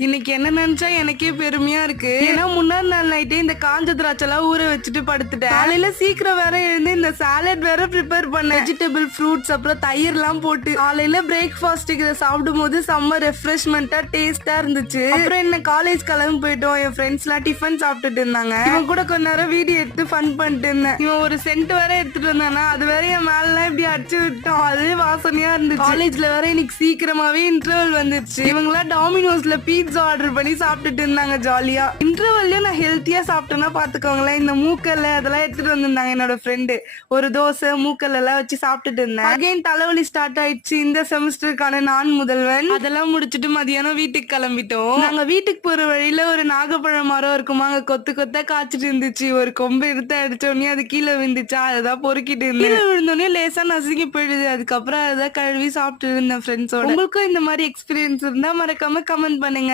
இன்னைக்கு என்ன நினைச்சா எனக்கே பெருமையா இருக்கு. ஏன்னா முன்னாடி நாள் நைட்டே இந்த காஞ்ச திராட்சை எல்லாம் ஊற வச்சுட்டு படுத்துட்டேன். காலையில சீக்கிரம் வேற எழுந்து இந்த சாலட் வேற ப்ரிப்பேர் பண்ணேன். வெஜிடபிள் ஃப்ரூட்ஸ் அப்புறம் தயிர் எல்லாம் போட்டு காலையில பிரேக்ஃபாஸ்ட்டுக்கு இதை சாப்பிடும் போது செம்ம ரெஃப்ரெஷ்மெண்டா டேஸ்டா இருந்துச்சு. அப்புறம் என்ன காலேஜ் கிளம்பி போயிட்டோம். என் ஃப்ரெண்ட்ஸ் எல்லாம் டிஃபன் சாப்பிட்டுட்டு இருந்தாங்க. இவன் கூட கொஞ்ச நேரம் வீடியோ எடுத்து ஃபன் பண்ணிட்டு இருந்தேன். இவன் ஒரு சென்ட் வேற எடுத்துட்டு வந்தானா, அது வேற என் மேல எல்லாம் இப்படி அடிச்சு விட்டோம். அது வாசனையா இருந்துச்சு. காலேஜ்ல வேற இன்னைக்கு சீக்கிரமாவே இன்டர்வல் வந்துருச்சு. இவங்களா டாமினோஸ்ல பீட்சா ஆர்டர் பண்ணி சாப்பிட்டுட்டு இருந்தாங்க ஜாலியா. இன்டர்வல்லையும் நான் ஹெல்த்தியா சாப்பிட்டேன்னா பாத்துக்கோங்களேன். இந்த மூக்கல்ல அதெல்லாம் எடுத்துட்டு வந்திருந்தாங்க என்னோட ஃப்ரெண்டு. ஒரு தோசை மூக்கல்ல எல்லாம் வச்சு சாப்பிட்டுட்டு இருந்தேன். அகைன் தலைவலி ஸ்டார்ட் ஆயிடுச்சு. இந்த செமஸ்டருக்கான நான் முதல்வன் அதெல்லாம் முடிச்சுட்டு மதியானம் வீட்டுக்கு கிளம்பிட்டோம். நாங்க வீட்டுக்கு போற வழியில ஒரு நாகப்பழம் மரம் இருக்குமா, அங்க கொத்து கொத்தா காய்ச்சிட்டு இருந்துச்சு. ஒரு கொம்பு எடுத்து அடிச்சோடனே அது கீழே விழுந்துச்சா, அதான் பொறுக்கிட்டு இருந்தேன். கீழே விழுந்தோடனே லேசா நசுங்கி போயிடுது. அதுக்கப்புறம் அதான் கழுவி சாப்பிட்டு இருந்தேன் ஃப்ரெண்ட்ஸோட. உங்களுக்கும் இந்த மாதிரி எக்ஸ்பீரியன்ஸ் இருந்தா மறக்காம கமெண்ட் பண்ணுங்க.